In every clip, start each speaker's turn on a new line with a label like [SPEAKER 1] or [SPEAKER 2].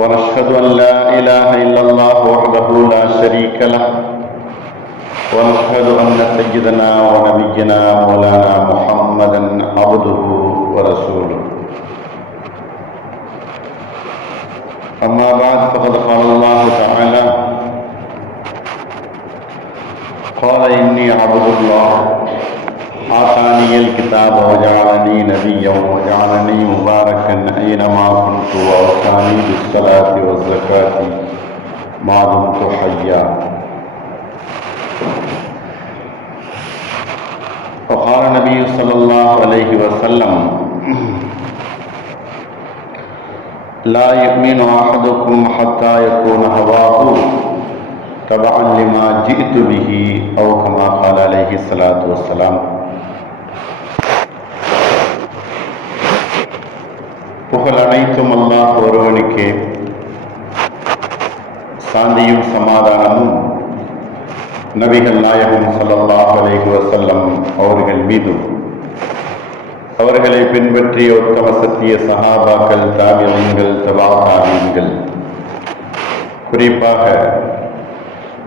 [SPEAKER 1] ونشهد أن لا إله إلا الله وحده لا شريك له. ونشهد أن سيدنا ونبينا مولانا محمدا عبده ورسوله. أما بعد فقد قال الله تعالى قال إني عبد الله. آتاني الكتاب وجعلني نبيا وجعلني مباركا أينما كنت وأوصاني بالصلاة والزكاة ما دمت حيا. وقال النبي صلى الله عليه وسلم لا يؤمن أحدكم حتى يكون هواه تبعا لما جئت به أو كما قال عليه الصلاة والسلام. புகழ் அனைத்தும் அல்லாஹ் ஒருவனுக்கே. சாந்தியும் சமாதானமும் நபிகள் நாயகம் சல்லாஹ் அலேஹு வசல்லம் அவர்கள் மீதும். அவர்களை பின்பற்றிய உத்தம சத்திய சகாபாக்கள் தாபியங்கள் தபா குறிப்பாக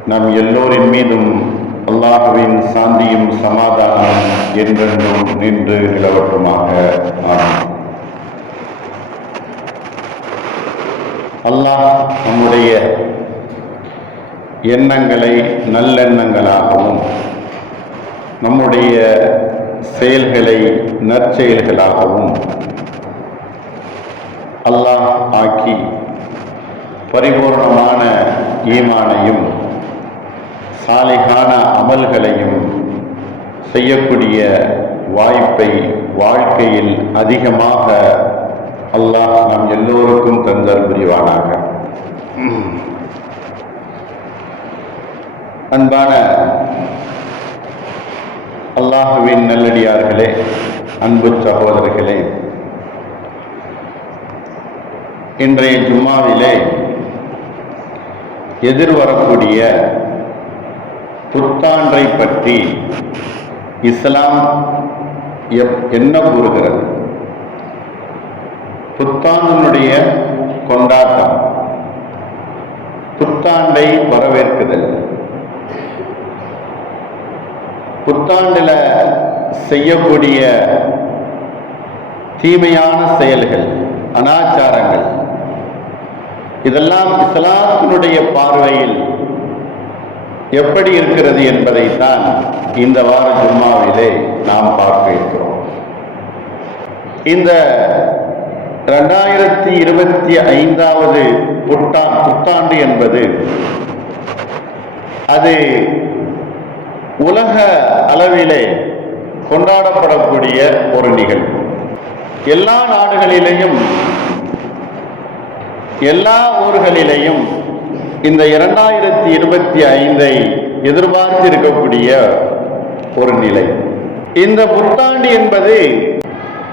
[SPEAKER 1] நம் எல்லோரின் மீதும் அல்லாஹுவின் சாந்தியும் சமாதானமும் என்றென்றும் நின்று நிலவட்டுமாக. அல்லாஹ் நம்முடைய எண்ணங்களை நல்லெண்ணங்களாகவும் நம்முடைய செயல்களை நற்செயல்களாகவும் அல்லாஹ் ஆக்கி பரிபூர்ணமான ஈமானையும் சாலைகான அமல்களையும் செய்யக்கூடிய வாய்ப்பை வாழ்க்கையில் அதிகமாக அல்லாஹ் நாம் எல்லோருக்கும் தந்தல் புரிவானாக. அன்பான அல்லாஹுவின் நல்லடியார்களே அன்பு சகோதரர்களே இன்றைய ஜும்மாவிலே எதிர்வரக்கூடிய புத்தாண்டை பற்றி இஸ்லாம் எப் என்ன கூறுகிறது? புத்தாண்டினுடைய கொண்டாட்டம். புத்தாண்டை வரவேற்குதல். புத்தாண்டில் செய்யக்கூடிய தீமையான செயல்கள் அனாச்சாரங்கள் இதெல்லாம் இஸ்லாத்தினுடைய பார்வையில் எப்படி இருக்கிறது என்பதைத்தான் இந்த வார ஜும்மாவிலே நாம் பார்க்க இருக்கிறோம். இந்த ரெண்டாயிரத்தி இருபத்தி ஐந்தாவது புட்டா புத்தாண்டு என்பது அது உலக அளவிலே கொண்டாடப்படக்கூடிய ஒரு நிகழ்வு. எல்லா நாடுகளிலேயும் எல்லா ஊர்களிலேயும் இந்த இரண்டாயிரத்தி இருபத்தி ஐந்தை எதிர்பார்த்திருக்கக்கூடிய ஒரு நிலை. இந்த புத்தாண்டு என்பது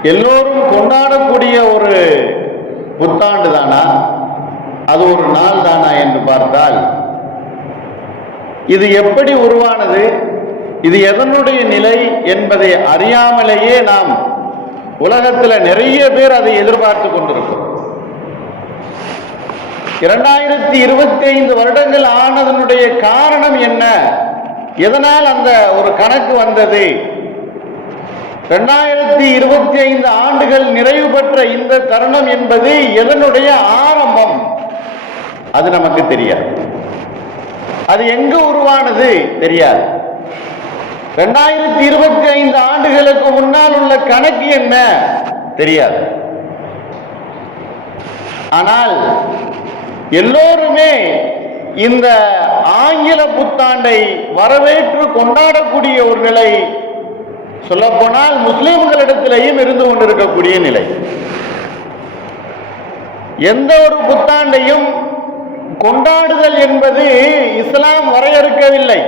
[SPEAKER 1] எல்லோரும் கொண்டாடக்கூடிய ஒரு புத்தாண்டு தானா அது ஒரு நாள் தானா என்று பார்த்தால் இது எப்படி உருவானது? இது எதனுடைய நிலை என்பதை அறியாமலேயே நாம் உலகத்தில் நிறைய பேர் அதை எதிர்பார்த்து கொண்டிருக்கிறோம். இரண்டாயிரத்தி இருபத்தி ஐந்து வருடங்கள் ஆனதனுடைய காரணம் என்ன? எதனால் அந்த ஒரு கணக்கு வந்தது? இரண்டாயிரத்தி இருபத்தி ஐந்து ஆண்டுகள் நிறைவு பெற்ற இந்த தருணம் என்பது எதனுடைய ஆரம்பம்? அது நமக்கு தெரியாது. அது எங்கு உருவானது தெரியாது. இரண்டாயிரத்தி இருபத்தி ஐந்து ஆண்டுகளுக்கு முன்னால் உள்ள கணக்கு என்ன? தெரியாது. ஆனால் எல்லோருமே இந்த ஆங்கில புத்தாண்டை வரவேற்று கொண்டாடக்கூடிய ஒரு நிலை சொல்லப்போனால் முஸ்லீம்களிடத்திலையும் இருந்து கொண்டிருக்கக்கூடிய நிலை. எந்த ஒரு புத்தாண்டையும் கொண்டாடுதல் என்பது இஸ்லாம் வரையறுக்கவில்லை.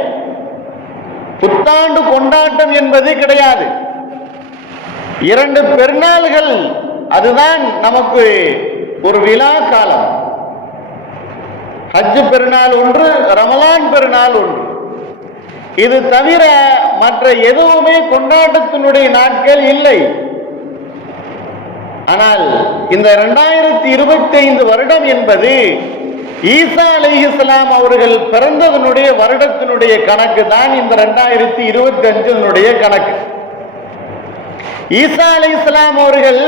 [SPEAKER 1] புத்தாண்டு கொண்டாட்டம் என்பது கிடையாது. இரண்டு பெருநாள்கள் அதுதான் நமக்கு ஒரு விழா காலம். ஹஜ் பெருநாள் ஒன்று ரமலான் பெருநாள் ஒன்று. இது தவிர மற்ற எதுவுமே கொண்டாட்டத்தினுடைய நாட்கள் இல்லை. ஆனால் இந்த இரண்டாயிரத்தி இருபத்தி ஐந்து வருடம் என்பது ஈசா அலி இஸ்லாம் அவர்கள் பிறந்ததனுடைய வருடத்தினுடைய கணக்கு தான் இந்த இரண்டாயிரத்தி இருபத்தி அஞ்சினுடைய கணக்கு. ஈசா அலி இஸ்லாம் அவர்கள்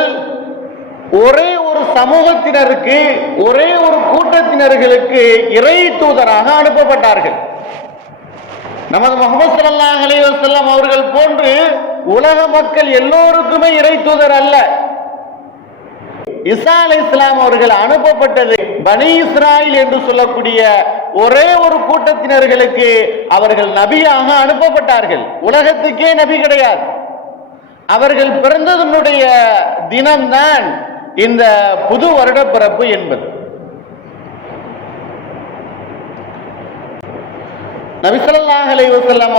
[SPEAKER 1] ஒரே ஒரு சமூகத்தினருக்கு ஒரே ஒரு கூட்டத்தினர்களுக்கு இறை தூதராக அனுப்பப்பட்டார்கள். நமது முகமது சல்லாஹ் அலைஹி அவர்கள் போன்று உலக மக்கள் எல்லோருக்குமே இறை தூதர் அல்ல. இசா அலை இஸ்லாம் அவர்கள் அனுப்பப்பட்டது பனி இஸ்ராயில் என்று சொல்லக்கூடிய ஒரே ஒரு கூட்டத்தினர்களுக்கு அவர்கள் நபியாக அனுப்பப்பட்டார்கள். உலகத்துக்கே நபி கிடையாது. அவர்கள் பிறந்ததனுடைய தினம்தான் இந்த புது வருட பிறப்பு என்பது. நபிசல்லாஹ் அலைஹி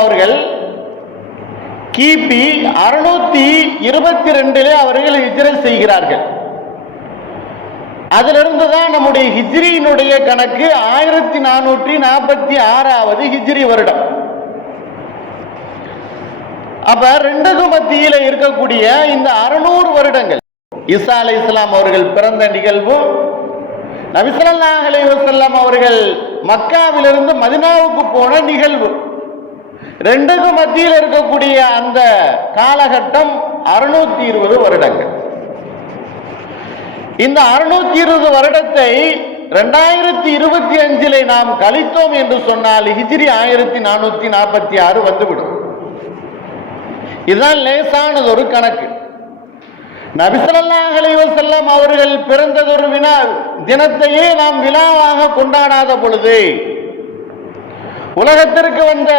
[SPEAKER 1] அவர்கள் கிபி அறுநூத்தி இருபத்தி ரெண்டிலே அவர்கள் ஹிஜ்ரை செய்கிறார்கள். அதிலிருந்து தான் நம்முடைய ஹிஜ்ரியினுடைய கணக்கு ஆயிரத்தி நானூற்றி நாற்பத்தி ஆறாவது ஹிஜ்ரி வருடம். அப்ப ரெண்டு மத்தியில இருக்கக்கூடிய இந்த அறுநூறு வருடங்கள் இசா அலை இஸ்லாம் அவர்கள் பிறந்த நிகழ்வும் நபிசல்லாஹ் அலைஹி அவர்கள் மக்காவிலிருந்து மதினாவுக்கு போன நிகழ்வு. ரெண்டுக்கும் மத்தியில் இருக்கக்கூடிய அந்த காலகட்டம் அறுநூத்தி இருபது வருடங்கள். இந்த அறுநூத்தி இருபது வருடத்தை ரெண்டாயிரத்தி இருபத்தி அஞ்சிலே நாம் கழித்தோம் என்று சொன்னால் ஹிஜிரி ஆயிரத்தி நானூத்தி நாற்பத்தி ஆறு வந்துவிடும். இதுதான் லேசானது ஒரு கணக்கு. நபிசல்லாஹலைவர் செல்லம் அவர்கள் பிறந்ததொரு வினா தினத்தையே நாம் விழாவாக கொண்டாடாத பொழுது உலகத்திற்கு வந்த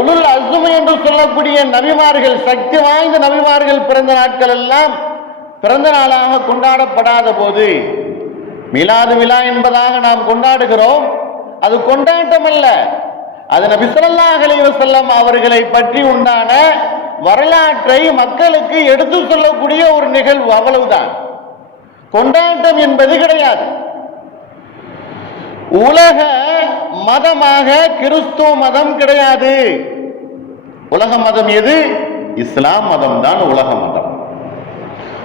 [SPEAKER 1] உலுல் அசுமை என்று சொல்லக்கூடிய நபிமார்கள் சக்தி வாய்ந்த நபிமார்கள் பிறந்த நாட்கள் எல்லாம் பிறந்த நாளாக கொண்டாடப்படாத போது மிலாது விழா என்பதாக நாம் கொண்டாடுகிறோம். அது கொண்டாட்டம் அல்ல அது நபி ஸல்லல்லாஹு அவர்களை பற்றி உண்டான வரலாற்றை மக்களுக்கு எடுத்து சொல்லக்கூடிய ஒரு நிகழ்வு அவ்வளவுதான். கொண்டாட்டம் என்பது கிடையாது. உலக மதமாக கிறிஸ்துவ மதம் கிடையாது. உலக மதம் எது? இஸ்லாம் மதம் தான் உலக மதம்.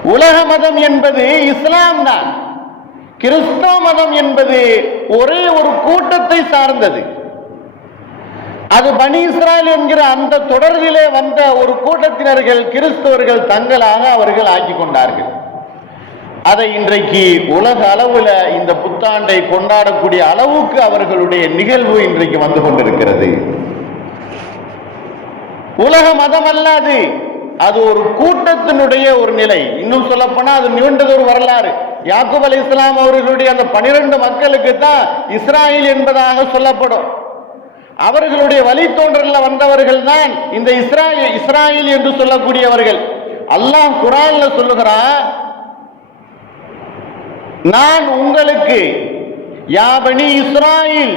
[SPEAKER 1] உலக மதம் என்பது இஸ்லாம் தான். கிறிஸ்தவ மதம் என்பது ஒரே ஒரு கூட்டத்தை சார்ந்தது. அது பனி இஸ்ராயல் என்கிற அந்த தொடர்பிலே வந்த ஒரு கூட்டத்தினர்கள் கிறிஸ்தவர்கள் தங்களாக அவர்கள் ஆக்கி கொண்டார்கள். அதை இன்றைக்கு உலக அளவுல இந்த புத்தாண்டை கொண்டாடக்கூடிய அளவுக்கு அவர்களுடைய நிகழ்வு இன்றைக்கு வந்து கொண்டிருக்கிறது. உலக மதம் அல்லாது அது ஒரு கூட்டத்தினுடைய ஒரு நிலை. இன்னும் சொல்ல போனா அது நீண்டது ஒரு வரலாறு. யாக்குப் அலி இஸ்லாம் அவர்களுடைய அந்த பனிரெண்டு மக்களுக்கு தான் இஸ்ராயில் என்பதாக சொல்லப்படும். அவர்களுடைய வழித்தோன்றல வந்தவர்கள் தான் இந்த இஸ்ராயில் இஸ்ராயில் என்று சொல்லக்கூடியவர்கள். அல்லாஹ் குரான்ல சொல்லுகிறான் நான் உங்களுக்கு யாபனி இஸ்ராயில்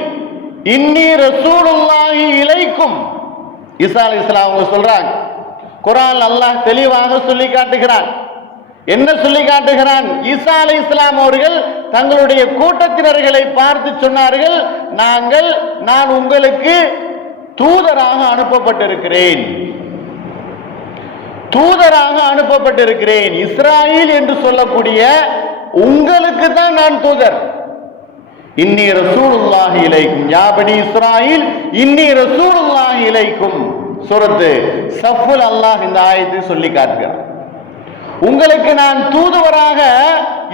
[SPEAKER 1] இன்னி ரசூலுல்லாஹி இலைக்கும். ஈசா அலி இஸ்லாம் அவங்க சொல்றாங்க குரான் அல்லாஹ் தெளிவாக சொல்லி காட்டுகிறான் என்ன சொல்லி காட்டுகிறான்? ஈசா அலி இஸ்லாம் அவர்கள் தங்களுடைய கூட்டத்தினர்களை பார்த்து சொன்னார்கள் நாங்கள் நான் உங்களுக்கு தூதராக அனுப்பப்பட்டிருக்கிறேன். தூதராக அனுப்பப்பட்டிருக்கிறேன். இஸ்ராயில் என்று சொல்லக்கூடிய உங்களுக்கு தான் நான் தூதர். இன்னி ரசூலுல்லாஹி இலைக்கும். யாபடி இஸ்ராயில் இன்னி ரசூலுல்லாஹி இலைக்கும். சுரத்து சஃபுல் அல்லாஹ் இந்த ஆயத்தை சொல்லி காட்டுகிறார். உங்களுக்கு நான் தூதுவராக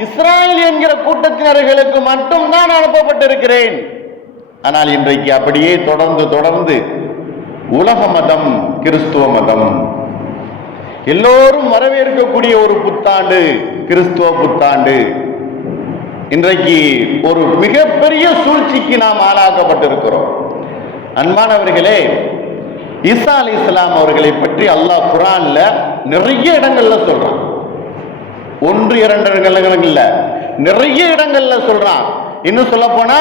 [SPEAKER 1] இஸ்ராயல் என்கிற கூட்டத்தினர்களுக்கு மட்டும் தான் அனுப்பப்பட்டிருக்கிறேன். ஆனால் இன்றைக்கு அப்படியே தொடர்ந்து தொடர்ந்து உலக மதம் கிறிஸ்துவ மதம். எல்லோரும் வரவேற்கக்கூடிய ஒரு புத்தாண்டு கிறிஸ்துவ புத்தாண்டு. இன்றைக்கு ஒரு மிகப்பெரிய சூழ்ச்சிக்கு நாம் ஆளாக்கப்பட்டிருக்கிறோம். அன்பானவர்களே ஈசா அலி இஸ்லாம் அவர்களை பற்றி அல்லாஹ் குரான்ல நிறைய இடங்கள்ல சொல்றான். ஒன்று இரண்டு இடங்கள் இல்லை. நிறைய இடங்கள்ல சொல்றான். இன்னும் சொல்ல போனா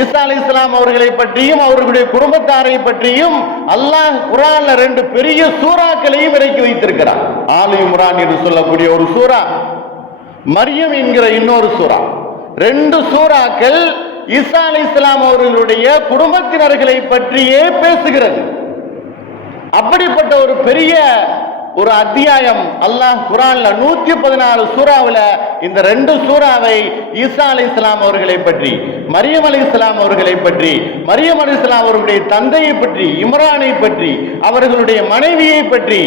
[SPEAKER 1] ஈசா அலி இஸ்லாம் அவர்களை பற்றியும் அவர்களுடைய குடும்பத்தாரை பற்றியும் அல்லாஹ் குரான்ல ரெண்டு பெரிய சூறாக்களையும் இறக்கி வைத்திருக்கிறான். ஆலி முரான் என்று சொல்லக்கூடிய ஒரு சூறா. மரியம் என்கிற இன்னொரு சூறா. ரெண்டு சூறாக்கள் ஈசா அலி இஸ்லாம் அவர்களுடைய குடும்பத்தினர்களை பற்றியே பேசுகிறது. அப்படிப்பட்ட ஒரு பெரிய ஒரு அத்தியாயம். அல்லாஹ் குரான்ல நூத்தி பதினாலு சூறாவில் இந்த ரெண்டு சூறாவை ஈசா அலி இஸ்லாம் அவர்களை பற்றி மரியம் அலி இஸ்லாம் அவர்களை பற்றி மரியம் அலி இஸ்லாம் அவர்களுடைய தந்தையை பற்றி இம்ரானை பற்றி அவர்களுடைய மனைவியை பற்றி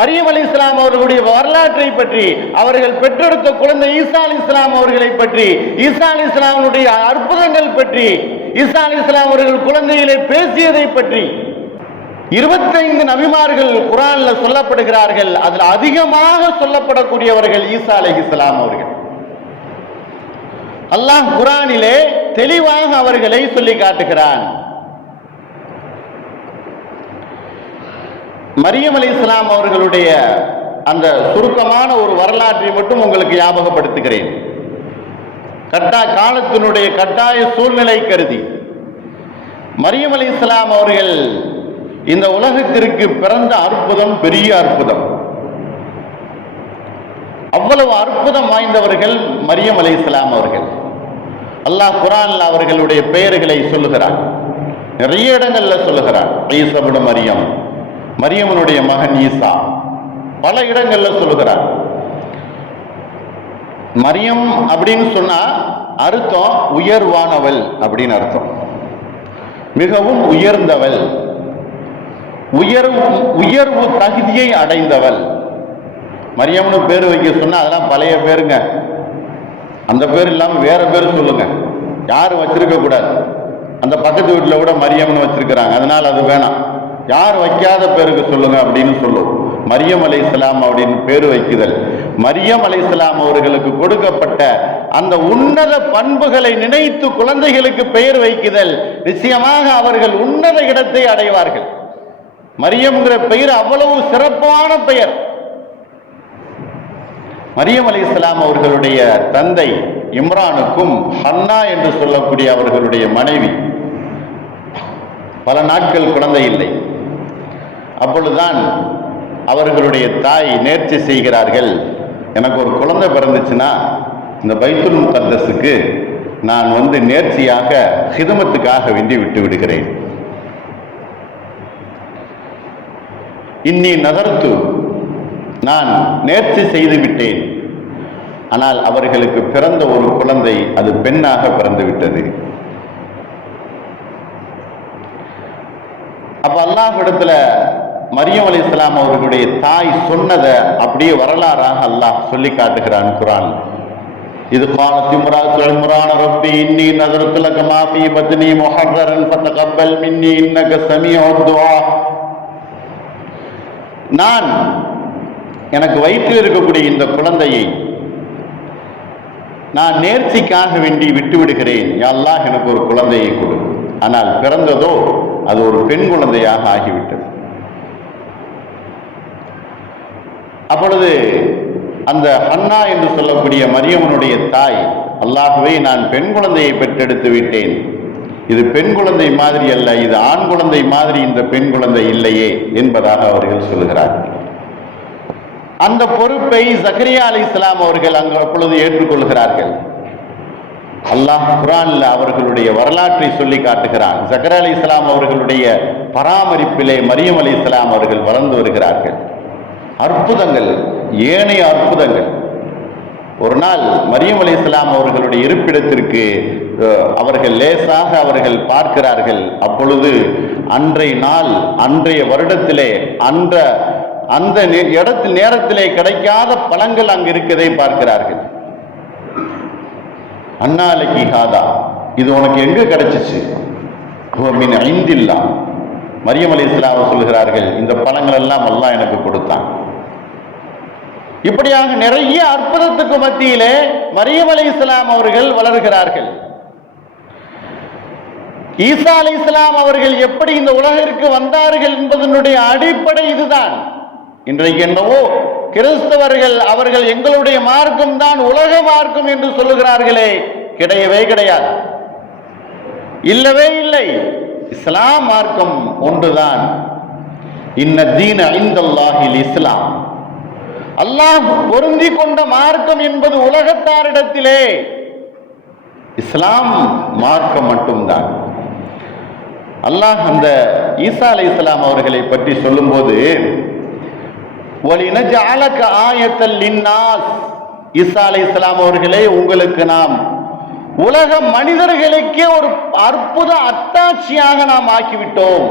[SPEAKER 1] மரியம் அலி இஸ்லாம் அவர்களுடைய வரலாற்றை பற்றி அவர்கள் பெற்றெடுத்த குழந்தை ஈசா அலி இஸ்லாம் அவர்களை பற்றி ஈசா அலி இஸ்லாமுடைய அற்புதங்கள் பற்றி ஈசா அலி இஸ்லாம் அவர்கள் குழந்தையிலே பேசியதை பற்றி இருபத்தைந்து நபிமார்கள் குரான்ல சொல்லப்படுகிறார்கள். அதில் அதிகமாக சொல்லப்படக்கூடியவர்கள் ஈசா அலை இஸ்லாம் அவர்கள். அல்லாஹ் குரானிலே தெளிவாக அவர்களை சொல்லி காட்டுகிறான். மரியம் அலி இஸ்லாம் அவர்களுடைய அந்த சுருக்கமான ஒரு வரலாற்றை மட்டும் உங்களுக்கு ஞாபகப்படுத்துகிறேன். கட்டா காலத்தினுடைய கட்டாய சூழ்நிலை கருதி மரியம் அலி இஸ்லாம் அவர்கள் இந்த உலகத்திற்கு பிறந்த அற்புதம் பெரிய அற்புதம். அவ்வளவு அற்புதம் வாய்ந்தவர்கள் மரியம் அலை இஸ்லாம் அவர்கள். அல்லாஹ் குரான்ல அவர்களுடைய பெயர்களை சொல்லுகிறார் நிறைய இடங்கள்ல சொல்லுகிறார் ஈசபுட மரியம் மரியமனுடைய மகன் ஈசா. பல இடங்கள்ல சொல்லுகிறார் மரியம் அப்படின்னு சொன்னா அர்த்தம் உயர்வானவள் அப்படின்னு அர்த்தம். மிகவும் உயர்ந்தவள். உயர்வு உயர்வு தகுதியை அடைந்தவள். மரியம்னு பேர் வைக்க சொன்னால் அதெல்லாம் பழைய பேருங்க. அந்த பேர் இல்லாமல் வேற பேர் சொல்லுங்க. யாரும் வச்சிருக்க கூடாது. அந்த பக்கத்து வீட்டில் கூட மரியம்னு வச்சிருக்கிறாங்க. அதனால அது வேணாம். யார் வைக்காத பேருக்கு சொல்லுங்க அப்படின்னு சொல்லும். மரியம் அலை அப்படின்னு பேர் வைக்குதல். மரியம் அலை அவர்களுக்கு கொடுக்கப்பட்ட அந்த உன்னத பண்புகளை நினைத்து குழந்தைகளுக்கு பெயர் வைக்குதல். நிச்சயமாக அவர்கள் உன்னத இடத்தை அடைவார்கள். மரியம்ங்கிற பெயர் அவ்வளவு சிறப்பான பெயர். மரியம் அலி இஸ்லாம் அவர்களுடைய தந்தை இம்ரானுக்கும் ஹன்னா என்று சொல்லக்கூடிய அவர்களுடைய மனைவி. பல நாட்கள் குழந்தை இல்லை. அப்பொழுதுதான் அவர்களுடைய தாய் நேர்ச்சி செய்கிறார்கள். எனக்கு ஒரு குழந்தை பிறந்துச்சுன்னா இந்த பைத்துல் முகத்தஸுக்கு நான் வந்து நேர்ச்சியாக ஹிதமத்துக்காக வேண்டி விட்டு விடுகிறேன். இன்னி நகர்த்து நான் நேர்ச்சி செய்து விட்டேன். ஆனால் அவர்களுக்கு பிறந்த ஒரு குழந்தை அது பெண்ணாக பிறந்துவிட்டது. அப்ப அல்லாஹ் இடத்துல மரியம் அலி இஸ்லாம் அவர்களுடைய தாய் சொன்னதை அப்படியே வரலாறாக அல்லாஹ் சொல்லி காட்டுகிறான் குரான். இது காலத்தி முராத்து முரான ரப்பி இன்னி நகரத்துல கமாபி பத்னி முஹர்ரன் ஃபதகப்பல் மின்னி இன்னக சமீஉ துஆ. நான் எனக்கு வயிற்றில் இருக்கக்கூடிய இந்த குழந்தையை நான் நேர்த்திக்காக வேண்டி விட்டு விடுகிறேன். எனக்கு ஒரு குழந்தையை கொடு. ஆனால் பிறந்ததோ அது ஒரு பெண் குழந்தையாக ஆகிவிட்டது. அப்பொழுது அந்த ஹன்னா என்று சொல்லக்கூடிய மரியவனுடைய தாய் அல்லாகவே நான் பெண் குழந்தையை பெற்றெடுத்து விட்டேன். இது பெண் குழந்தை மாதிரி அல்ல இது ஆண் குழந்தை மாதிரி இந்த பெண் குழந்தை இல்லையே என்பதாக அவர்கள் சொல்லுகிறார்கள் அந்த பொறுப்பை ஜக்கரியா அலி இஸ்லாம் அவர்கள் அங்கு அப்பொழுது ஏற்றுக்கொள்கிறார்கள். அல்லாஹ் குரான்ல அவர்களுடைய வரலாற்றை சொல்லி காட்டுகிறான். ஜக்கர் அலி இஸ்லாம் அவர்களுடைய பராமரிப்பிலே மரியம் அலி இஸ்லாம் அவர்கள் வளர்ந்து வருகிறார்கள். அற்புதங்கள் ஏனைய அற்புதங்கள். ஒரு நாள் மரியம் அலி இஸ்லாம் அவர்களுடைய இருப்பிடத்திற்கு அவர்கள் லேசாக அவர்கள் பார்க்கிறார்கள். அப்பொழுது அன்றைய நாள் அன்றைய வருடத்திலே அன்ற அந்த நே- நேரத்திலே கிடைக்காத பழங்கள் அங்கு இருக்கதை பார்க்கிறார்கள். அண்ணாலைக்கு ஹாதா இது உனக்கு எங்க கிடைச்சிச்சு? ஹுவ மின் ஐந்தில்லா. மரியம் அலி சொல்கிறார்கள் இந்த பழங்கள் எல்லாம் அல்லாஹ் எனக்கு கொடுத்தான். இப்படியாக நிறைய அற்புதத்துக்கு மத்தியிலே மரியம் அலி இஸ்லாம் அவர்கள் வளர்கிறார்கள். ஈசா அலி இஸ்லாம் அவர்கள் எப்படி இந்த உலகிற்கு வந்தார்கள் என்பதனுடைய அடிப்படை இதுதான். இன்றைக்கு என்னவோ கிறிஸ்தவர்கள் அவர்கள் எங்களுடைய மார்க்கம் தான் உலக மார்க்கம் என்று சொல்லுகிறார்களே கிடையவே கிடையாது. இல்லவே இல்லை. இஸ்லாம் மார்க்கம் ஒன்றுதான். இன்ன தீன ஐந்தல்லாஹில் இஸ்லாம் அல்லாஹ் பொருந்தி கொண்ட மார்க்கம் என்பது உலகத்தாரிடத்திலே. இஸ்லாம் மார்க்கம் மட்டும்தான். அல்லாஹ் அந்த ஈசா அலை இஸ்லாம் அவர்களை பற்றி சொல்லும்போது ஒலினஜாலக ஈசா அலை இஸ்லாம் அவர்களே உங்களுக்கு நாம் உலக மனிதர்களுக்கே ஒரு அற்புத அத்தாட்சியாக நாம் ஆக்கிவிட்டோம்.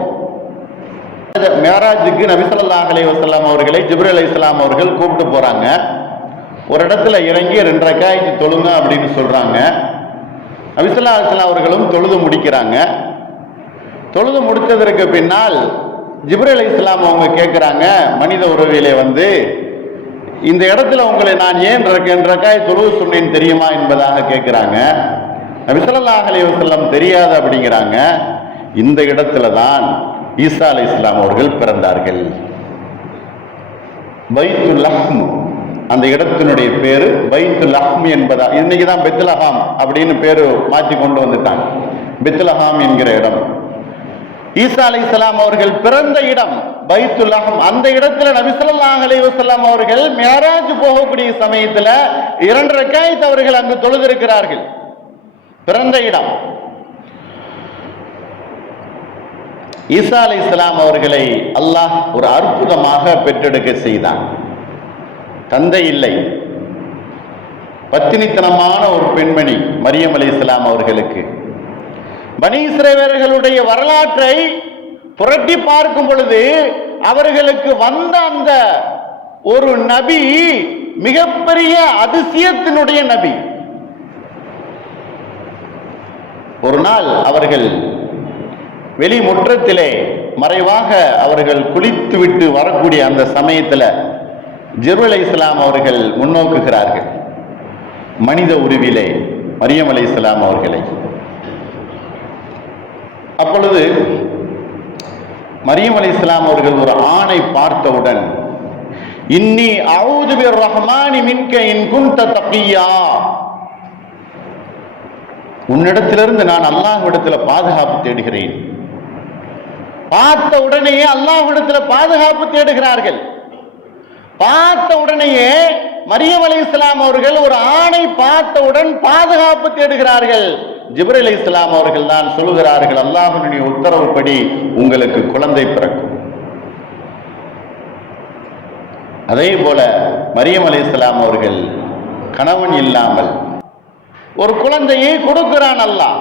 [SPEAKER 1] மேராஜுக்கு நபிசல்லா அலி வசலாம் அவர்களை அவர்களை அலி இஸ்லாம் அவர்கள் கூப்பிட்டு போறாங்க. ஒரு இடத்துல இறங்கி ரெண்டு ரக்காய்க்கு தொழுங்க அப்படின்னு சொல்றாங்க. நபிசல்லா அலிஸ்லாம் அவர்களும் தொழுது முடிக்கிறாங்க. தொழுது முடித்ததற்கு பின்னால் ஜிப்ரல் இஸ்லாம் அவங்க கேட்குறாங்க மனித உறவிலே வந்து இந்த இடத்துல உங்களை நான் ஏன் ரெண்டு ரக்காய் தொழுவு சொன்னேன் தெரியுமா என்பதாக கேட்குறாங்க விசலல்லாஹ் ஸல்லல்லாஹு தெரியாது அப்படிங்கிறாங்க. இந்த இடத்துல தான் ஈசா அலை இஸ்லாம் அவர்கள் பிறந்தார்கள். வைத்து லஹ்ம் அந்த இடத்தினுடைய பேரு வைத்து லஹ்ம் என்பதா இன்னைக்கு தான் பெத்துலஹாம் அப்படின்னு பேரு மாற்றி கொண்டு வந்துட்டாங்க. பெத்துலஹாம் என்கிற இடம். ஈசா அலை இஸ்லாம் அவர்கள் பிறந்த இடம் பைத்துலகம் அந்த இடத்துல நபி ஸல்லல்லாஹு அவர்கள் மேராஜ் போகக்கூடிய சமயத்துல இரண்டு ரக்காயத் அவர்கள் அங்கு தொழுதிருக்கிறார்கள். பிறந்த இடம். ஈசா அலை இஸ்லாம் அவர்களை அல்லாஹ் ஒரு அற்புதமாக பெற்றெடுக்க செய்தான். தந்தை இல்லை. பத்தினித்தனமான ஒரு பெண்மணி மரியம் அலி இஸ்லாம் அவர்களுக்கு. பனி வரலாற்றை புரட்டி பார்க்கும் பொழுது அவர்களுக்கு வந்த அந்த ஒரு நபி மிகப்பெரிய அதிசயத்தினுடைய நபி. ஒரு நாள் அவர்கள் வெளி முற்றத்திலே மறைவாக அவர்கள் குளித்துவிட்டு வரக்கூடிய அந்த சமயத்தில் ஜெருல் இஸ்லாம் அவர்கள் முன்னோக்குகிறார்கள். மனித உருவிலே மரியம் அலை இஸ்லாம் அவர்களை. அப்பொழுது மரியம் அலி இஸ்லாம் அவர்கள் ஒரு ஆணை பார்த்தவுடன் இன்னி அவுது பிர் ரஹ்மானி மின்க இன் குந்த தப்பியா உன்னிடத்திலிருந்து நான் அல்லாஹ்விடத்துல பாதுகாப்பு தேடுகிறேன். பார்த்த உடனேயே அல்லாஹ்விடத்துல பாதுகாப்பு தேடுகிறார்கள். பார்த்த உடனேயே மரியம் அலி இஸ்லாம் அவர்கள் ஒரு ஆணை பார்த்தவுடன் பாதுகாப்பு தேடுகிறார்கள். ஜிப்ரல் இஸ்லாம் அவர்கள் தான் சொல்லுகிறார்கள் அல்லாஹனுடைய உத்தரவுப்படி உங்களுக்கு குழந்தை பிறக்கும். அதே போல மரியம் அலி இஸ்லாம் அவர்கள் கணவன் இல்லாமல் ஒரு குழந்தையை கொடுக்கிறான் அல்லாஹ்.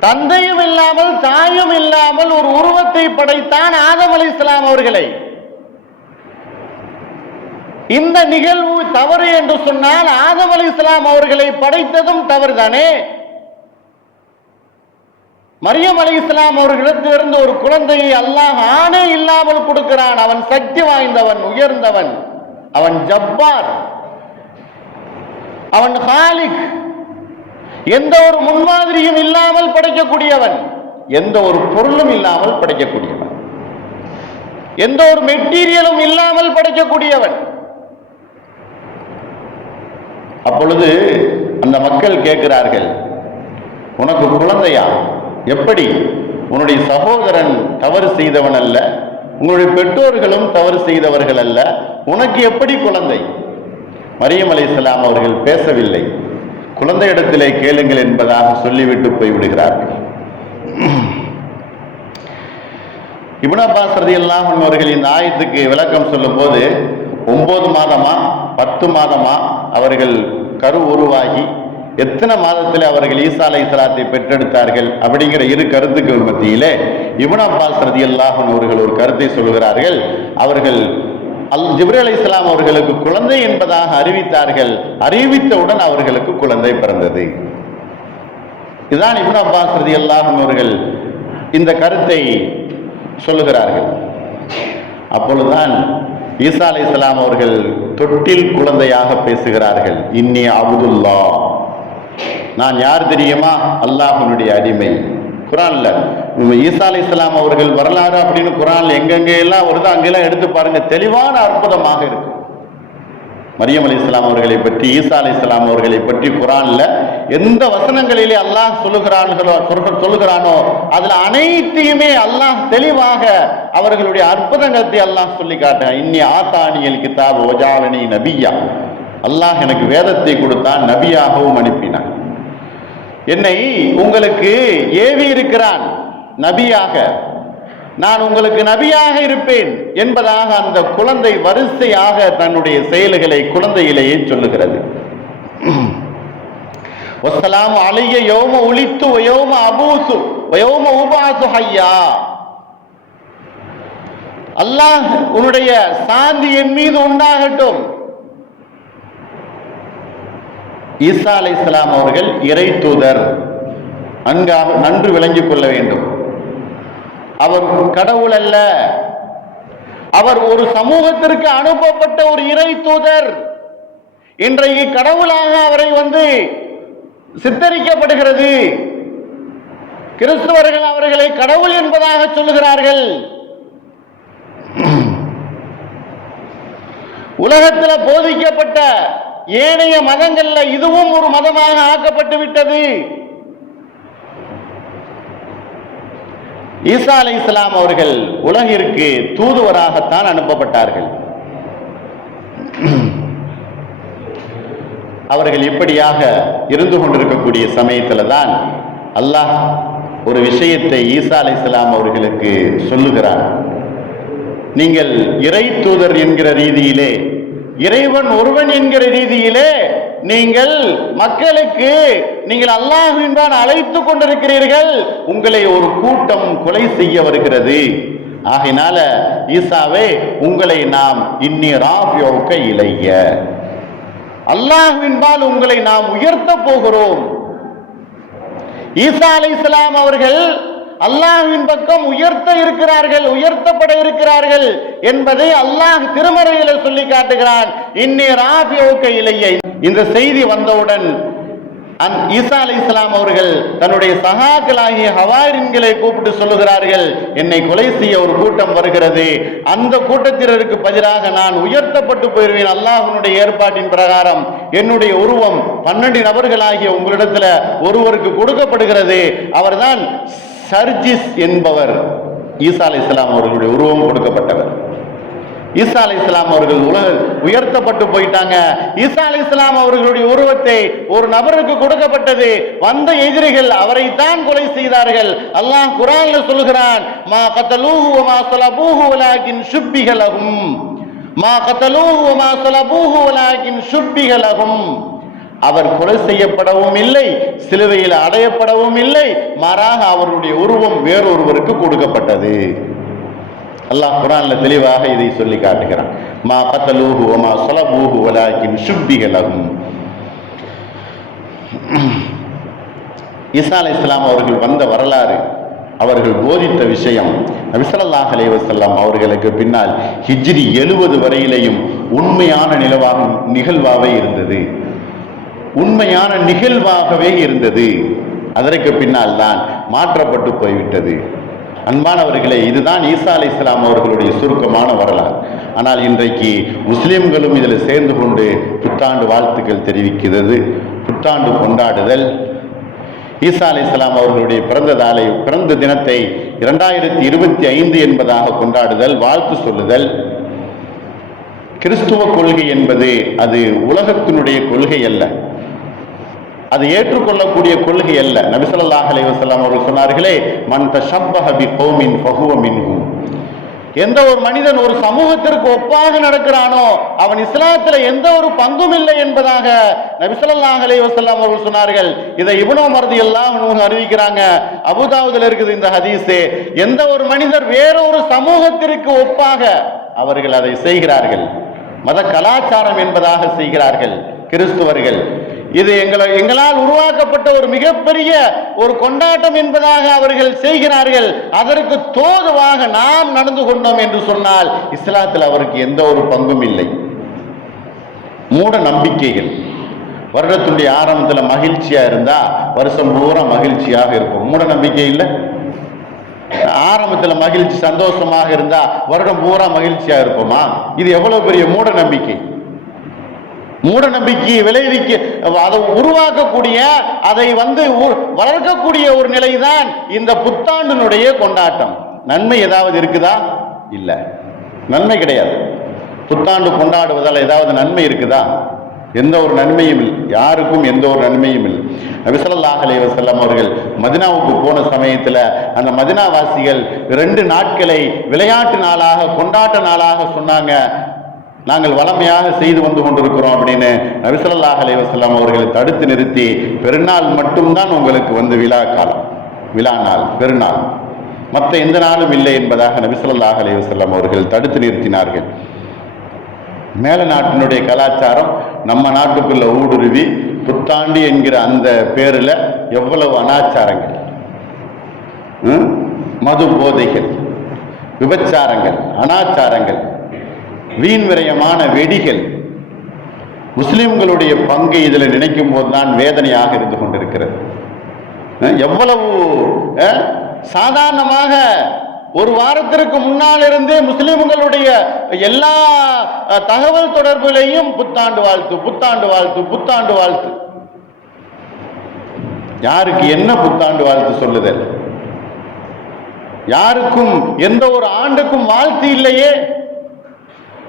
[SPEAKER 1] தந்தையும் இல்லாமல் தாயும் இல்லாமல் ஒரு உருவத்தை படைத்தான் ஆதம் அலி இஸ்லாம் அவர்களை. இந்த நிகழ்வு தவறு என்று சொன்னால் ஆதம் அலி இஸ்லாம் அவர்களை படைத்ததும் தவறுதானே? மரியம் அலி இஸ்லாம் அவர்களிடத்திலிருந்து ஒரு குழந்தையை அல்லாஹ் ஆணே இல்லாமல் கொடுக்கிறான். அவன் சக்தி வாய்ந்தவன் உயர்ந்தவன். அவன் ஜப்பார். அவன் ஹாலிக். எந்த ஒரு முன்மாதிரியும் இல்லாமல் படைக்கக்கூடியவன். எந்த ஒரு பொருளும் இல்லாமல் படைக்கக்கூடியவன். எந்த ஒரு மெட்டீரியலும் இல்லாமல் படைக்கக்கூடியவன். அப்பொழுது அந்த மக்கள் கேட்கிறார்கள் உனக்கு குழந்தையா? எப்படி? உன்னுடைய சகோதரன் தவறு செய்தவன் அல்ல உங்களுடைய பெற்றோர்களும் தவறு செய்தவர்கள் அல்ல உனக்கு எப்படி குழந்தை? மரியம் அலைஹிஸ்ஸலாம் அவர்கள் பேசவில்லை. குழந்தை இடத்திலே கேளுங்கள் என்பதாக சொல்லிவிட்டு போய்விடுகிறார்கள் இப்னு அப்பாஸ் ரதியல்லாஹு அவர்கள் இந்த ஆயத்துக்கு விளக்கம் சொல்லும்போது ஒன்பது மாதமா பத்து மாதமா அவர்கள் கரு உருவாகி எத்தனை மாதத்தில் அவர்கள் ஈசா அலை இஸ்லாத்தை பெற்றெடுத்தார்கள் அப்படிங்கிற இரு கருத்துக்கள் மத்தியிலே இவன் அப்பாஸ் ரதி அல்லாஹன் அவர்கள் ஒரு கருத்தை சொல்கிறார்கள். அவர்கள் அல் ஜிப்ரி அலி இஸ்லாம் அவர்களுக்கு குழந்தை என்பதாக அறிவித்தார்கள். அறிவித்தவுடன் அவர்களுக்கு குழந்தை பிறந்தது. இதுதான் இப்னு அப்பாஸ் ரதி அல்லாஹன் அவர்கள் இந்த கருத்தை சொல்லுகிறார்கள். அப்பொழுதுதான் ஈசா அலை இஸ்லாம் அவர்கள் தொட்டில் குழந்தையாக பேசுகிறார்கள். இன்னி அபுதுல்லா. நான் யார் தெரியுமா? அல்லாஹனுடைய அடிமை. குரான்ல ஈசா அலி இஸ்லாம் அவர்கள் வரலாறு அப்படின்னு குரான்ல எங்கெங்கே எல்லாம் வருதோ அங்கெல்லாம் எடுத்து பாருங்க. தெளிவான அற்புதமாக இருக்கு மரியம் அலி இஸ்லாம் அவர்களை பற்றி ஈசா அலி இஸ்லாம் அவர்களை பற்றி குரான்ல எந்த வசனங்களிலே அல்லாஹ் சொல்லுகிறான்களோ சொல்ற- சொல்லுகிறானோ அதுல அனைத்தையுமே அல்லாஹ் தெளிவாக அவர்களுடைய அற்புதங்களை எல்லாம் சொல்லி காட்டேன் இன்னி ஆத்தானியல் கிதாப் ஓஜாலனி நபியா. அல்லாஹ் எனக்கு வேதத்தை கொடுத்தான் நபியாகவும் அனுப்பினான். என்னை உங்களுக்கு ஏவி இருக்கிறான் நபியாக. நான் உங்களுக்கு நபியாக இருப்பேன் என்பதாக அந்த குழந்தை வரிசையாக தன்னுடைய செயல்களை குழந்தையிலேயே சொல்லுகிறது. வசலாம் அலைய யோம ஒளித்து வயோம அபூசு வயோம உபாசு ஐயா அல்லாஹ் உன்னுடைய சாந்தி என் மீது உண்டாகட்டும். ஈசா அலை இஸ்லாம் அவர்கள் இறை தூதர். நன்காக நன்று விளங்கிக் கொள்ள வேண்டும். அவர் கடவுள் அல்ல. அவர் ஒரு சமூகத்திற்கு அனுப்பப்பட்ட ஒரு இறை தூதர். இன்றைக்கு கடவுளாக அவரை வந்து சித்தரிக்கப்படுகிறது. கிறிஸ்தவர்கள் அவர்களை கடவுள் என்பதாக சொல்லுகிறார்கள். உலகத்தில் போதிக்கப்பட்ட ஏனைய மதங்கள்ல இதுவும் ஒரு மதமாக ஆக்கப்பட்டு விட்டது. ஈசா அலை இஸ்லாம் அவர்கள் உலகிற்கு தூதுவராகத்தான் அனுப்பப்பட்டார்கள். அவர்கள் இப்படியாக இருந்து கொண்டிருக்கக்கூடிய சமயத்துல தான் அல்லாஹ் ஒரு விஷயத்தை ஈசா அலை இஸ்லாம் அவர்களுக்கு சொல்லுகிறார் நீங்கள் இறை தூதர் என்கிற ரீதியிலே இறைவன் ஒருவன் என்கிற ரீதியிலே நீங்கள் மக்களுக்கு நீங்கள் அல்லாஹ்வின்பான் அழைத்து கொண்டிருக்கிறீர்கள் உங்களை ஒரு கூட்டம் கொலை செய்ய வருகிறது. ஆகினால ஈசாவே உங்களை நாம் இன்னி இளைய. அல்லாஹ்வின்பால் உங்களை நாம் உயர்த்த போகிறோம். ஈசா அலைஹிஸ்ஸலாம் அவர்கள் அல்லாஹ்வின் பக்கம் உயர்த்த இருக்கிறார்கள் உயர்த்தப்பட இருக்கிறார்கள் என்பதை அல்லாஹ் திருமறையில சொல்லி காட்டுகிறான். இன்னே ராபியோக்க இலையை. இந்த செய்தி வந்தவுடன் அந் ஈசா அலி இஸ்லாம் அவர்கள் தன்னுடைய சகாக்களாகிய ஹவாரின்களை கூப்பிட்டு சொல்லுகிறார்கள் என்னை கொலை செய்ய ஒரு கூட்டம் வருகிறது. அந்த கூட்டத்தினருக்கு பதிலாக நான் உயர்த்தப்பட்டு போயிருவேன். அல்லாஹனுடைய ஏற்பாட்டின் பிரகாரம் என்னுடைய உருவம் பன்னெண்டு நபர்களாகிய உங்களிடத்துல ஒருவருக்கு கொடுக்கப்படுகிறது. அவர்தான் சர்ஜிஸ் என்பவர் ஈசா அலி இஸ்லாம் அவர்களுடைய உருவம் கொடுக்கப்பட்டவர். ஈசா அலி இஸ்லாம் அவர்கள் உலக உயர்த்தப்பட்டு போயிட்டாங்க. ஈசா அலி இஸ்லாம் அவர்களுடைய உருவத்தை ஒரு நபருக்கு கொடுக்கப்பட்டது. வந்த எதிரிகள் அவரைத்தான் கொலை செய்தார்கள். அல்லாஹ் குரான்ல சொல்கிறான் மா கத்தலூஹு மா ஸலபூஹு வலாகின் மா கத்தலூஹு வ மா ஸலபூஹு வலாகின் அவர் கொலை செய்யப்படவும் இல்லை சிலுவையில் அடையப்படவும் இல்லை மாறாக அவருடைய உருவம் வேறொருவருக்கு கொடுக்கப்பட்டது. அல்லாஹ் குரான்ல தெளிவாக இதை சொல்லி காட்டுகிறான். மா கத்தலூஹு மா ஸலபூஹு வலாக்கின் ஷுப்பிஹ ஈசா அலை இஸ்லாம் அவர்கள் வந்த வரலாறு அவர்கள் போதித்த விஷயம் நபிசல்லாஹ் அலைவசல்லாம் அவர்களுக்கு பின்னால் ஹிஜ்ரி எழுபது வரையிலேயும் உண்மையான நிலவாக நிகழ்வாகவே இருந்தது. உண்மையான நிகழ்வாகவே இருந்தது. அதற்கு பின்னால் தான் மாற்றப்பட்டு போய்விட்டது. அன்பானவர்களே இதுதான் ஈசா அலி இஸ்லாம் அவர்களுடைய சுருக்கமான வரலாறு. ஆனால் இன்றைக்கு முஸ்லிம்களும் இதில் சேர்ந்து கொண்டு புத்தாண்டு வாழ்த்துக்கள் தெரிவிக்கிறது. புத்தாண்டு கொண்டாடுதல். ஈசா அலி இஸ்லாம் அவர்களுடைய பிறந்த நாளை பிறந்த தினத்தை இரண்டாயிரத்தி இருபத்தி ஐந்து என்பதாக கொண்டாடுதல் வாழ்த்து சொல்லுதல். கிறிஸ்துவ கொள்கை என்பது அது உலகத்தினுடைய கொள்கை அல்ல. அது ஏற்றுக்கொள்ளக்கூடிய கொள்கை அல்ல. நபிசல்லாஹ் அலைவசல்லாம் அவர்கள் சொன்னார்களே மன் தஷப்பஹ கோமின் பகுவமின் எந்த ஒரு மனிதன் ஒரு சமூகத்திற்கு ஒப்பாக நடக்கிறானோ அவன் இஸ்லாத்துல எந்த ஒரு பங்கும் இல்லை என்பதாக நபிசல்லாஹ் அலைவசல்லாம் அவர்கள் சொன்னார்கள். இதை இவனோ மருதி எல்லாம் அறிவிக்கிறாங்க. அபுதாவுதில் இருக்குது இந்த ஹதீஸே. எந்த ஒரு மனிதர் வேறொரு சமூகத்திற்கு ஒப்பாக அவர்கள் அதை செய்கிறார்கள். மத கலாச்சாரம் என்பதாக செய்கிறார்கள் கிறிஸ்துவர்கள். இது எங்களை எங்களால் உருவாக்கப்பட்ட ஒரு மிகப்பெரிய ஒரு கொண்டாட்டம் என்பதாக அவர்கள் செய்கிறார்கள். அதற்கு தோதுவாக நாம் நடந்து கொண்டோம் என்று சொன்னால் இஸ்லாத்தில் அவருக்கு எந்த ஒரு பங்கும் இல்லை. மூட நம்பிக்கைகள். வருடத்துடைய ஆரம்பத்தில் மகிழ்ச்சியா இருந்தா வருஷம் பூரா மகிழ்ச்சியாக இருக்கும். மூட நம்பிக்கை இல்லை? ஆரம்பத்தில் மகிழ்ச்சி சந்தோஷமாக இருந்தா வருடம் பூரா மகிழ்ச்சியா இருப்போமா? இது எவ்வளவு பெரிய மூட நம்பிக்கை? மூட நம்பிக்கையை விளைவிக்க அதை உருவாக்கக்கூடிய அதை வந்து வளர்க்கக்கூடிய ஒரு நிலைதான் இந்த புத்தாண்டினுடைய கொண்டாட்டம். நன்மை ஏதாவது இருக்குதா? இல்ல. நன்மை கிடையாது. புத்தாண்டு கொண்டாடுவதால் ஏதாவது நன்மை இருக்குதா? எந்த ஒரு நன்மையும் இல்லை யாருக்கும் எந்த ஒரு நன்மையும் இல்லை நபிசல்லாஹ் அலைஹி அவர்கள் மதினாவுக்கு போன சமயத்தில் அந்த மதினாவாசிகள் ரெண்டு நாட்களை விளையாட்டு நாளாக கொண்டாட்ட நாளாக சொன்னாங்க. நாங்கள் வளமையாக செய்து வந்து கொண்டிருக்கிறோம் அப்படின்னு நபிசல்லாஹ் அலைவாஸ்லாம் அவர்களை தடுத்து நிறுத்தி பெருநாள் மட்டும்தான் உங்களுக்கு வந்து விழா காலம் விழா நாள் பெருநாள். மற்ற எந்த நாளும் இல்லை என்பதாக நபிசல்லாஹ் அலைவாஸ்லாம் அவர்கள் தடுத்து நிறுத்தினார்கள். மேல நாட்டினுடைய கலாச்சாரம் நம்ம நாட்டுக்குள்ள ஊடுருவி புத்தாண்டி என்கிற அந்த பேரில் எவ்வளவு அனாச்சாரங்கள்? ம்? மது போதைகள் விபச்சாரங்கள் அனாச்சாரங்கள். வீண் விரயமான வெடிகள் முஸ்லிம்களுடைய பங்கு இதில் நினைக்கும் போதுதான் வேதனையாக இருந்து கொண்டிருக்கிறது. எவ்வளவு சாதாரணமாக ஒரு வாரத்திற்கு முன்னால் இருந்தே முஸ்லிம்களுடைய எல்லா தகவல் தொடர்புலையும் புத்தாண்டு வாழ்த்து புத்தாண்டு வாழ்த்து புத்தாண்டு வாழ்த்து. யாருக்கு என்ன புத்தாண்டு வாழ்த்து சொல்லுதல்? யாருக்கும் எந்த ஒரு ஆண்டுக்கும் வாழ்த்து இல்லையே?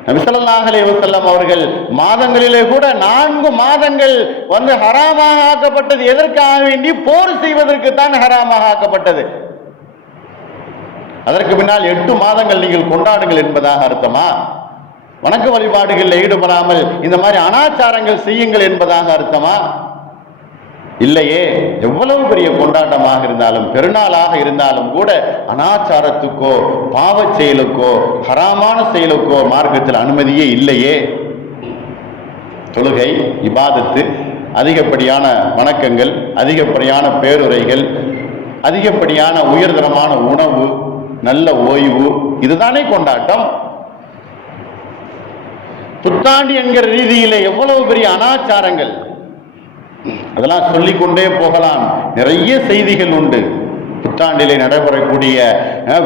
[SPEAKER 1] நபிசல்லாஹ் வசல்லம் அவர்கள் மாதங்களிலே கூட நான்கு மாதங்கள் வந்து ஹராமாக ஆக்கப்பட்டது எதற்காக வேண்டி போர் செய்வதற்கு தான் ஹராமாக ஆக்கப்பட்டது. அதற்கு பின்னால் எட்டு மாதங்கள் நீங்கள் கொண்டாடுங்கள் என்பதாக அர்த்தமா? வணக்க வழிபாடுகளில் ஈடுபடாமல் இந்த மாதிரி அனாச்சாரங்கள் செய்யுங்கள் என்பதாக அர்த்தமா? இல்லையே எவ்வளவு பெரிய கொண்டாட்டமாக இருந்தாலும் பெருநாளாக இருந்தாலும் கூட அனாச்சாரத்துக்கோ பாவச் செயலுக்கோ ஹராமான செயலுக்கோ மார்க்கத்தில் அனுமதியே இல்லையே. தொழுகை இபாதத்து அதிகப்படியான வணக்கங்கள் அதிகப்படியான பேருரைகள் அதிகப்படியான உயர்தரமான உணவு நல்ல ஓய்வு இதுதானே கொண்டாட்டம். புத்தாண்டி என்கிற ரீதியிலே எவ்வளவு பெரிய அனாச்சாரங்கள். அதெல்லாம் சொல்லிக்கொண்டே போகலாம். நிறைய செய்திகள் உண்டு. புத்தாண்டிலே நடைபெறக்கூடிய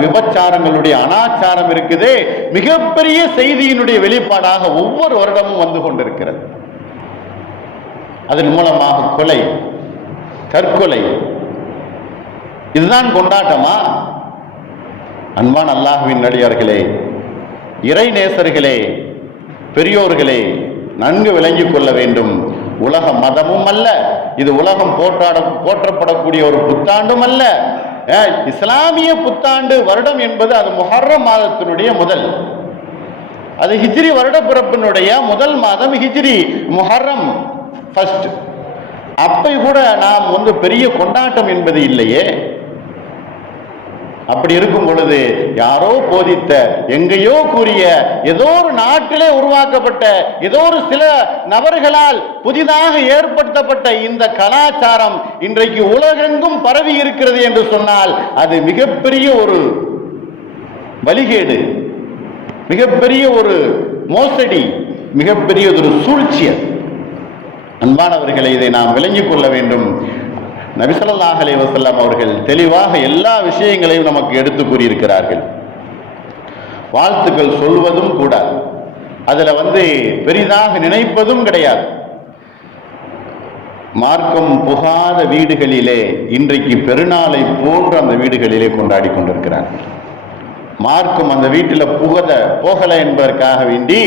[SPEAKER 1] விபச்சாரங்களுடைய அனாச்சாரம் இருக்குதே. மிகப்பெரிய செய்தியினுடைய வெளிப்பாடாக ஒவ்வொரு வருடமும் வந்து கொண்டிருக்கிறது. அதன் மூலமாக கொலை தற்கொலை இதுதான் கொண்டாட்டமா? அன்பான் அல்லாஹுவின் நடிகார்களே இறை நேசர்களே பெரியோர்களே நன்கு விளங்கிக் கொள்ள வேண்டும். உலக மதமும் அல்ல இது உலகம் போற்றாட போற்றப்படக்கூடிய ஒரு புத்தாண்டும் அல்ல. இஸ்லாமிய புத்தாண்டு வருடம் என்பது அது முஹர்ரம் மாதத்தினுடைய முதல். அது ஹிஜ்ரி வருட பிறப்பினுடைய முதல் மாதம் ஹிஜ்ரி முஹர்ரம் ஃபர்ஸ்ட் அப்போ கூட நாம் வந்து பெரிய கொண்டாட்டம் என்பது இல்லையே. அப்படி இருக்கும் பொழுது யாரோ போதித்த எங்கேயோ கூறிய ஏதோ ஒரு நாட்டிலே உருவாக்கப்பட்ட ஏதோ ஒரு சில நபர்களால் புதிதாக ஏற்படுத்தப்பட்ட இந்த கலாச்சாரம் இன்றைக்கு உலகெங்கும் பரவி இருக்கிறது என்று சொன்னால் அது மிகப்பெரிய ஒரு வழிகேடு மிகப்பெரிய ஒரு மோசடி மிகப்பெரிய ஒரு சூழ்ச்சி அன்பானவர்களை இதை நாம் விளங்கிக் கொள்ள வேண்டும். நபிசல்லாஹ் அலி வசல்லாம் அவர்கள் தெளிவாக எல்லா விஷயங்களையும் நமக்கு எடுத்து கூறியிருக்கிறார்கள். வாழ்த்துக்கள் சொல்வதும் கூட. அதுல வந்து பெரிதாக நினைப்பதும் கிடையாது. மார்க்கம் புகாத வீடுகளிலே இன்றைக்கு பெருநாளை போன்ற அந்த வீடுகளிலே கொண்டாடி கொண்டிருக்கிறார்கள். மார்க்கும் அந்த வீட்டில் புகத போகல என்பதற்காக வேண்டி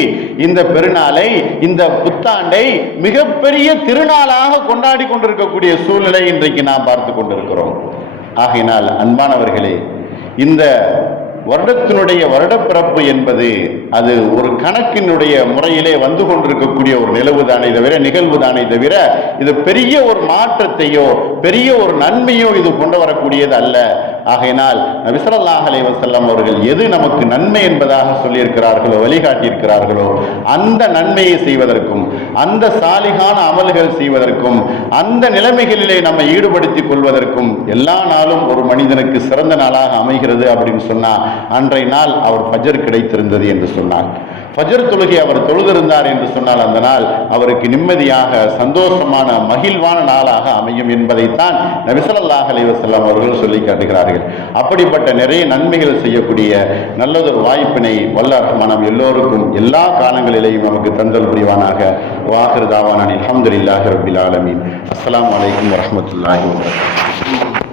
[SPEAKER 1] இந்த பெருநாளை இந்த புத்தாண்டை மிகப்பெரிய திருநாளாக கொண்டாடி கொண்டிருக்கக்கூடிய சூழ்நிலை இன்றைக்கு நாம் பார்த்து கொண்டிருக்கிறோம். ஆகையினால் அன்பானவர்களே இந்த வருடத்தினுடைய வருடப்பிறப்பு என்பது அது ஒரு கணக்கினுடைய முறையிலே வந்து கொண்டிருக்கக்கூடிய ஒரு நிலவு தானே தவிர நிகழ்வு தானே தவிர இது பெரிய ஒரு மாற்றத்தையோ பெரிய ஒரு நன்மையோ இது கொண்டு வரக்கூடியது அல்ல. ஆகையினால் நபிசல்லாஹ் அலைஹி அவர்கள் எது நமக்கு நன்மை என்பதாக சொல்லியிருக்கிறார்களோ வழிகாட்டியிருக்கிறார்களோ அந்த நன்மையை செய்வதற்கும் அந்த சாலிகான அமல்கள் செய்வதற்கும் அந்த நிலைமைகளிலே நம்ம ஈடுபடுத்திக் கொள்வதற்கும் எல்லா நாளும் ஒரு மனிதனுக்கு சிறந்த நாளாக அமைகிறது அப்படின்னு சொன்னா அன்றைய நாள் அவர் பஜர் கிடைத்திருந்தது என்று சொன்னார் ஃபஜர் தொழுகை அவர் தொழுதிருந்தார் என்று சொன்னால் அந்த நாள் அவருக்கு நிம்மதியாக சந்தோஷமான மகிழ்வான நாளாக அமையும் என்பதைத்தான் நபிசல்லாஹ் அலைஹி அவர்கள் சொல்லி காட்டுகிறார்கள். அப்படிப்பட்ட நிறைய நன்மைகள் செய்யக்கூடிய நல்லதொரு வாய்ப்பினை வல்ல மனம் எல்லோருக்கும் எல்லா காலங்களிலேயும் நமக்கு தந்தல் புரிவானாக. வாஹிர் தாவானான் அல்ஹம்துலில்லாஹி ரபில் ஆலமின். அஸ்லாம் வலைக்கம் வரமத்துல்லாஹி வபரகாத்துஹு.